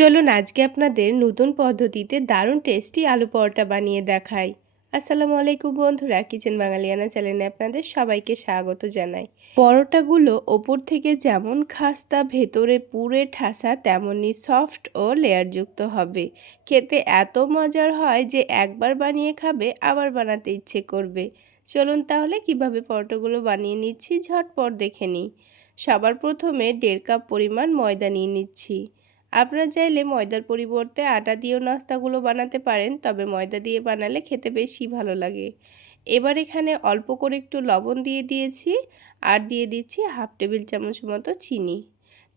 চলুন আজকে আপনাদের নতুন পদ্ধতিতে দারুণ টেস্টি আলু পরোটা বানিয়ে দেখাই। আসসালামু আলাইকুম বন্ধুরা, কিচেন বাঙালিয়ানা চ্যানেলে আপনাদের সবাইকে স্বাগত জানাই। পরোটাগুলো ওপর থেকে যেমন খাস্তা, ভেতরে পুরে ঠাসা, তেমনই সফট ও লেয়ারযুক্ত হবে। খেতে এত মজার হয় যে একবার বানিয়ে খাবে আবার বানাতে ইচ্ছে করবে। চলুন তাহলে কিভাবে পরোটাগুলো বানিয়ে নিচ্ছি ঝটপট দেখে নিই। সবার প্রথমে 1.5 কাপ পরিমাণ ময়দা নিয়ে নিচ্ছি। আপনারা চাইলে ময়দার পরিবর্তে আটা দিয়েও নাস্তাগুলো বানাতে পারেন, তবে ময়দা দিয়ে বানালে খেতে বেশি ভালো লাগে। এবার এখানে অল্প করে একটু লবণ দিয়ে দিয়েছি আর দিয়ে দিচ্ছি 1/2 টেবিল চামচ মতো চিনি।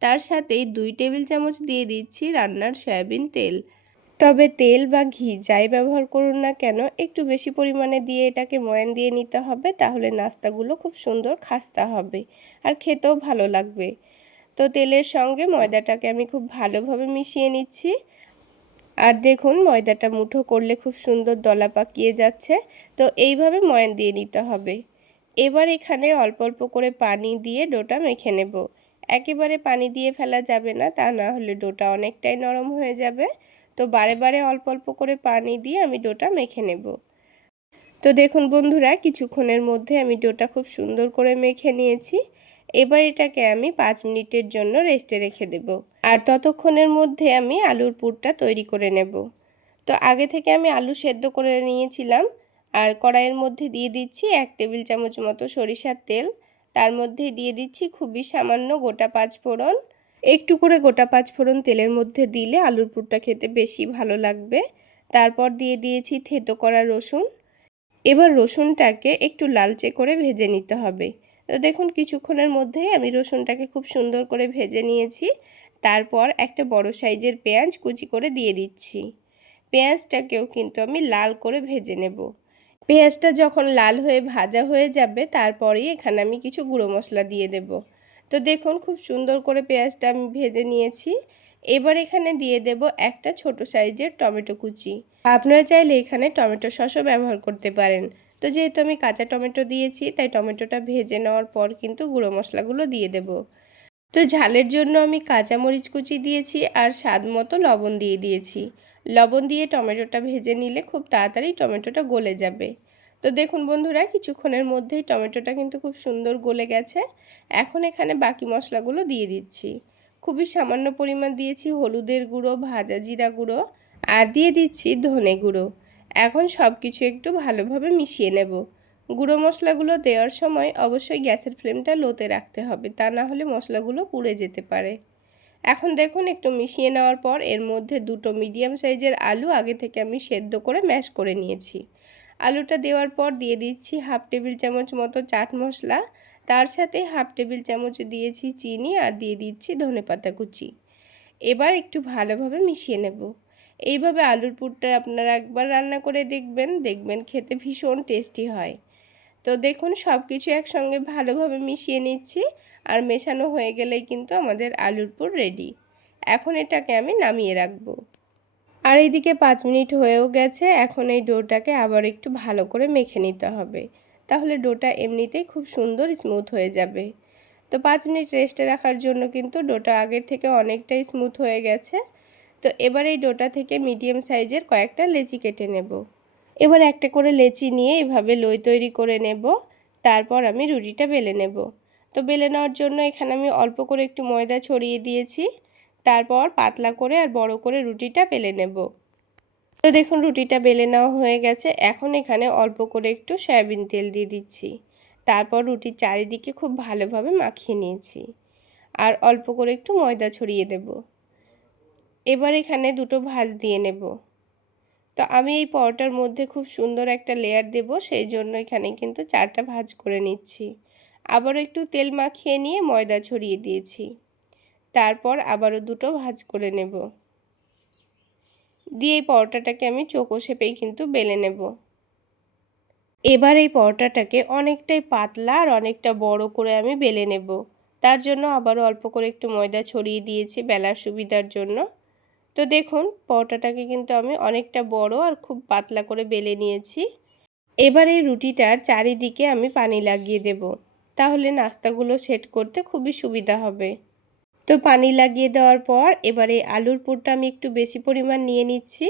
তার সাথেই 2 টেবিল চামচ দিয়ে দিচ্ছি রান্নার সয়াবিন তেল। তবে তেল বা ঘি যাই ব্যবহার করুন না কেন একটু বেশি পরিমাণে দিয়ে এটাকে ময়ান দিয়ে নিতে হবে, তাহলে নাস্তাগুলো খুব সুন্দর খাস্তা হবে আর খেতেও ভালো লাগবে। তো তেলের সঙ্গে ময়দাটাকে আমি খুব ভালোভাবে মিশিয়ে নিচ্ছি। আর দেখুন ময়দাটা মুঠো করলে খুব সুন্দর দলা পাকিয়ে যাচ্ছে। তো এইভাবে ময়ান দিয়ে নিতে হবে। এবার এখানে অল্প অল্প করে পানি দিয়ে ডোটা মেখে নেব। একেবারে পানি দিয়ে ফেলা যাবে না, তা না হলে ডোটা অনেকটাই নরম হয়ে যাবে। তো বারে বারে অল্প অল্প করে পানি দিয়ে আমি ডোটা মেখে নেব। তো দেখুন বন্ধুরা, কিছুক্ষণের মধ্যে আমি ডোটা খুব সুন্দর করে মেখে নিয়েছি। এবার এটাকে আমি 5 মিনিটের জন্য রেস্টে রেখে দেব। আর ততক্ষণের মধ্যে আমি আলুর পুরটা তৈরি করে নেব। তো আগে থেকে আমি আলু সেদ্ধ করে নিয়েছিলাম। আর কড়াইয়ের মধ্যে দিয়ে দিচ্ছি 1 টেবিল চামচ মতো সরিষার তেল। তার মধ্যে দিয়ে দিচ্ছি খুবই সামান্য গোটা 5 ফোড়ন। একটু করে গোটা 5 ফোড়ন তেলের মধ্যে দিলে আলুর পুরটা খেতে বেশি ভালো লাগবে। তারপর দিয়ে দিয়েছি থেতো করা রসুন। এবার রসুনটাকে একটু লালচে করে ভেজে নিতে হবে। তো দেখুন কিছুক্ষণের মধ্যেই আমি রসুনটাকে খুব সুন্দর করে ভেজে নিয়েছি। তারপর একটা বড় সাইজের পেঁয়াজ কুচি করে দিয়ে দিচ্ছি। পেঁয়াজটাকেও কিন্তু আমি লাল করে ভেজে নেব। পেঁয়াজটা যখন লাল হয়ে ভাজা হয়ে যাবে তারপরেই এখানে আমি কিছু গুঁড়ো মশলা দিয়ে দেব। তো দেখুন খুব সুন্দর করে পেঁয়াজটা আমি ভেজে নিয়েছি। এবার এখানে দিয়ে দেব একটা ছোট সাইজের টমেটো কুচি। আপনারা চাইলে এখানে টমেটো সসও ব্যবহার করতে পারেন। তো যেহেতু আমি কাঁচা টমেটো দিয়েছি তাই টমেটোটা ভেজে নেওয়ার পর কিন্তু গুঁড়ো মশলাগুলো দিয়ে দেব। তো ঝালের জন্য আমি কাঁচামরিচ কুচি দিয়েছি আর স্বাদ মতো লবণ দিয়ে দিয়েছি। লবণ দিয়ে টমেটোটা ভেজে নিলে খুব তাড়াতাড়ি টমেটোটা গলে যাবে। তো দেখুন বন্ধুরা, কিছুক্ষণের মধ্যেই টমেটোটা কিন্তু খুব সুন্দর গলে গেছে। এখন এখানে বাকি মশলাগুলো দিয়ে দিচ্ছি। খুবই সামান্য পরিমাণ দিয়েছি হলুদের গুঁড়ো, ভাজা জিরা গুঁড়ো আর দিয়ে দিচ্ছি ধনে গুঁড়ো। এখন সব কিছু একটু ভালোভাবে মিশিয়ে নেব। গুঁড়ো মশলাগুলো দেওয়ার সময় অবশ্যই গ্যাসের ফ্লেমটা লোতে রাখতে হবে, তা না হলে মশলাগুলো পুড়ে যেতে পারে। এখন দেখুন একটু মিশিয়ে নেওয়ার পর এর মধ্যে 2টো মিডিয়াম সাইজের আলু আগে থেকে আমি সেদ্ধ করে ম্যাশ করে নিয়েছি। আলুটা দেওয়ার পর দিয়ে দিচ্ছি 1/2 টেবিল চামচ মতো চাট মশলা। তার সাথে 1/2 টেবিল চামচ দিয়েছি চিনি আর দিয়ে দিচ্ছি ধনেপাতা কুচি। এবার একটু ভালোভাবে মিশিয়ে নেব। এইভাবে আলুর পুরটা আপনারা একবার রান্না করে দেখবেন খেতে ভীষণ টেস্টি হয়। তো দেখুন সব কিছু একসঙ্গে ভালোভাবে মিশিয়ে নিচ্ছি। আর মেশানো হয়ে গেলেই কিন্তু আমাদের আলুর পুর রেডি। এখন এটাকে আমি নামিয়ে রাখবো। আর এইদিকে 5 মিনিট হয়েও গেছে। এখন এই ডোটাকে আবার একটু ভালো করে মেখে নিতে হবে, তাহলে ডোটা এমনিতেই খুব সুন্দর স্মুথ হয়ে যাবে। তো 5 মিনিট রেস্টে রাখার জন্য কিন্তু ডোটা আগের থেকে অনেকটাই স্মুথ হয়ে গেছে। তো এবার এই ডোটা থেকে মিডিয়াম সাইজের কয়েকটা লেচি কেটে নেব। এবার একটা করে লেচি নিয়ে এভাবে লই তৈরি করে নেব। তারপর আমি রুটিটা বেলে নেব। তো বেলে নেওয়ার জন্য এখানে আমি অল্প করে একটু ময়দা ছড়িয়ে দিয়েছি। তারপর পাতলা করে আর বড় করে রুটিটা বেলে নেব। তো দেখুন রুটিটা বেলে নেওয়া হয়ে গেছে। এখন এখানে অল্প করে একটু সয়াবিন তেল দিয়ে দিচ্ছি। তারপর রুটির চারিদিকে খুব ভালোভাবে মাখিয়ে নিয়েছি আর অল্প করে একটু ময়দা ছড়িয়ে দেব। এবার এখানে 2টো ভাঁজ দিয়ে নেব। তো আমি এই পরোটার মধ্যে খুব সুন্দর একটা লেয়ার দেব, সেই জন্য এখানে কিন্তু 4টা ভাঁজ করে নিচ্ছি। আবারও একটু তেল মাখিয়ে নিয়ে ময়দা ছড়িয়ে দিয়েছি। তারপর আবারও 2টো ভাঁজ করে নেব। দিয়ে এই পরোটাটাকে আমি চৌকো শেপেই কিন্তু বেলে নেব। এবার এই পরোটাটাকে অনেকটাই পাতলা আর অনেকটা বড় করে আমি বেলে নেব। তার জন্য আবারও অল্প করে একটু ময়দা ছড়িয়ে দিয়েছি বেলার সুবিধার জন্য। তো দেখুন পরোটাটাকে কিন্তু আমি অনেকটা বড় আর খুব পাতলা করে বেলে নিয়েছি। এবার এই রুটিটার চারিদিকে আমি পানি লাগিয়ে দেব, তাহলে নাস্তাগুলো সেট করতে খুবই সুবিধা হবে। তো পানি লাগিয়ে দেওয়ার পর এবারে আলুর পুরটা আমি একটু বেশি পরিমাণ নিয়ে নিচ্ছি।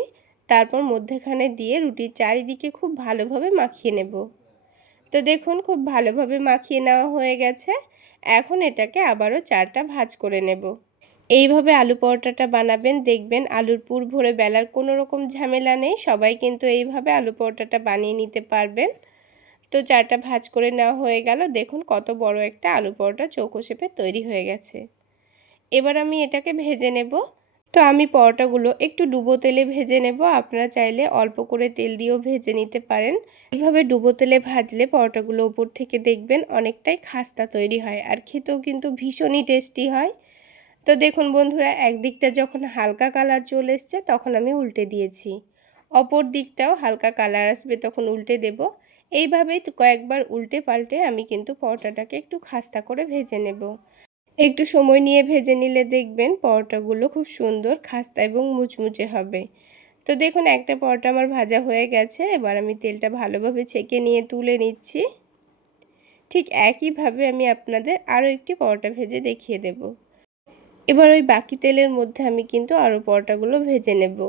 তারপর মধ্যেখানে দিয়ে রুটির চারিদিকে খুব ভালোভাবে মাখিয়ে নেব। তো দেখুন খুব ভালোভাবে মাখিয়ে নেওয়া হয়ে গেছে। এখন এটাকে আবারও 4টা ভাঁজ করে নেব। এইভাবে আলু পরোটাটা বানাবেন, দেখবেন আলুর পুর ভরে বেলার কোনো রকম ঝামেলা নেই। সবাই কিন্তু এইভাবে আলু পরোটাটা বানিয়ে নিতে পারবেন। তো 4টা ভাঁজ করে নেওয়া হয়ে গেল। দেখুন কত বড় একটা আলু পরোটা চৌকো শেপে তৈরি হয়ে গেছে। এবার আমি এটাকে ভেজে নেব। তো আমি পরোটাগুলো একটু ডুবো তেলে ভেজে নেব। আপনারা চাইলে অল্প করে তেল দিয়েও ভেজে নিতে পারেন। এইভাবে ডুবো তেলে ভাজলে পরোটাগুলো উপর থেকে দেখবেন অনেকটাই খাস্তা তৈরি হয়, আর খেতেও কিন্তু ভীষণই টেস্টি হয়। তো দেখুন বন্ধুরা, একদিকটা যখন হালকা কালার চলে এসছে তখন আমি উল্টে দিয়েছি। অপর দিকটাও হালকা কালার আসবে তখন উল্টে দেব। এইভাবেই তো কয়েকবার উল্টে পাল্টে আমি কিন্তু পরোটাটাকে একটু খাস্তা করে ভেজে নেব। একটু সময় নিয়ে ভেজে নিলে দেখবেন পরোটাগুলো খুব সুন্দর খাস্তা এবং মুচমুচে হবে। তো দেখুন একটা পরোটা আমার ভাজা হয়ে গেছে। এবার আমি তেলটা ভালোভাবে ছেঁকে নিয়ে তুলে নিচ্ছি। ঠিক একইভাবে আমি আপনাদের আরও একটি পরোটা ভেজে দেখিয়ে দেব। এবার ওই বাকি তেলের মধ্যে আমি কিন্তু আরও পরোটাগুলো ভেজে নেব।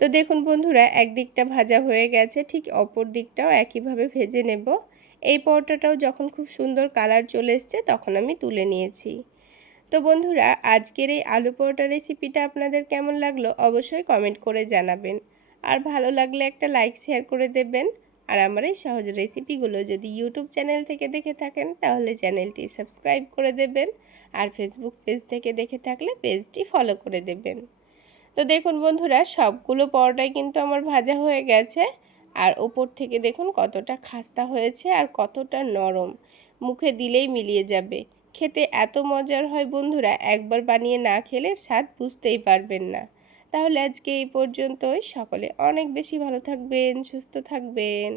তো দেখুন বন্ধুরা, একদিকটা ভাজা হয়ে গেছে, ঠিক অপর দিকটাও একইভাবে ভেজে নেব। এই পরোটাটাও যখন খুব সুন্দর কালার চলে এসছে তখন আমি তুলে নিয়েছি। তো বন্ধুরা, আজকের এই আলু পরোটা রেসিপিটা আপনাদের কেমন লাগলো অবশ্যই কমেন্ট করে জানাবেন। আর ভালো লাগলে একটা লাইক শেয়ার করে দেবেন। আর আমার এই সহজ রেসিপিগুলো যদি ইউটিউব চ্যানেল থেকে দেখে থাকেন তাহলে চ্যানেলটি সাবস্ক্রাইব করে দেবেন। আর ফেসবুক পেজ থেকে দেখে থাকলে পেজটি ফলো করে দেবেন। তো দেখুন বন্ধুরা, সবগুলো পরোটাই কিন্তু আমার ভাজা হয়ে গেছে। আর ওপর থেকে দেখুন কতটা খাস্তা হয়েছে আর কতটা নরম, মুখে দিলেই মিলিয়ে যাবে। খেতে এত মজার হয় বন্ধুরা, একবার বানিয়ে না খেলে স্বাদ বুঝতেই পারবেন না। তাহলে আজকে এই পর্যন্তই। সকলে অনেক বেশি ভালো থাকবেন, সুস্থ থাকবেন।